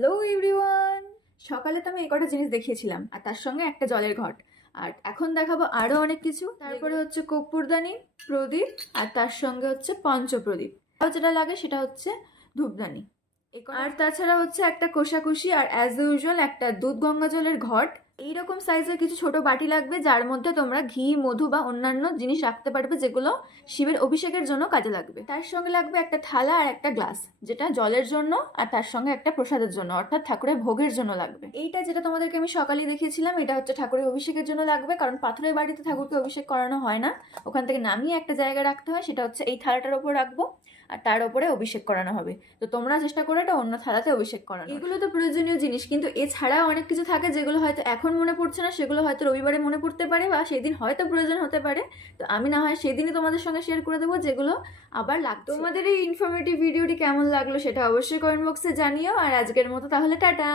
Hello everyone সকালে তো আমি এই কটা জিনিস দেখিয়েছিলাম আর তার সঙ্গে একটা জলের ঘট। আর এখন দেখাবো আরও অনেক কিছু। তারপরে হচ্ছে কর্পূরদানি প্রদীপ আর তার সঙ্গে হচ্ছে পঞ্চপ্রদীপ। যেটা লাগে সেটা হচ্ছে ধূপদানি। আর তাছাড়া হচ্ছে একটা কোষাকুষি আর অ্যাজ ইউজুয়াল একটা দুধ গঙ্গা জলের ঘট। এইরকম সাইজের কিছু ছোট বাটি লাগবে, যার মধ্যে তোমরা ঘি, মধু বা অন্যান্য জিনিস রাখতে পারবে, যেগুলো শিবের অভিষেকের জন্য কাজে লাগবে। তার সঙ্গে লাগবে একটা থালা আর একটা গ্লাস যেটা জলের জন্য আর তার সঙ্গে একটা প্রসাদের জন্য, অর্থাৎ ঠাকুরের ভোগের জন্য লাগবে। এইটা যেটা তোমাদেরকে আমি সকালে দেখিয়েছিলাম, এটা হচ্ছে ঠাকুরের অভিষেকের জন্য লাগবে, কারণ পাথরের বাড়িতে ঠাকুরকে অভিষেক করানো হয় না। ওখান থেকে নামিয়ে একটা জায়গায় রাখতে হয়, সেটা হচ্ছে এই থালাটার ওপর রাখব, আর তার ওপরে অভিষেক করানো হবে। তো তোমরা চেষ্টা করো এটা অন্য থালাতে অভিষেক করানো এগুলো তো প্রয়োজনীয় জিনিস, কিন্তু এছাড়াও অনেক কিছু থাকে যেগুলো হয়তো এখন মনে পড়ছে না, সেগুলো হয়তো রবিবারে মনে পড়তে পারে বা সেদিন হয়তো প্রয়োজন হতে পারে। তো আমি না হয় সেদিনই তোমাদের সঙ্গে শেয়ার করে দেবো যেগুলো আবার লাগবে তোমাদের এই ইনফরমেটিভ ভিডিওটি কেমন লাগল সেটা অবশ্যই কমেন্ট বক্সে জানিও। আর আজকের মতো তাহলে টাটা।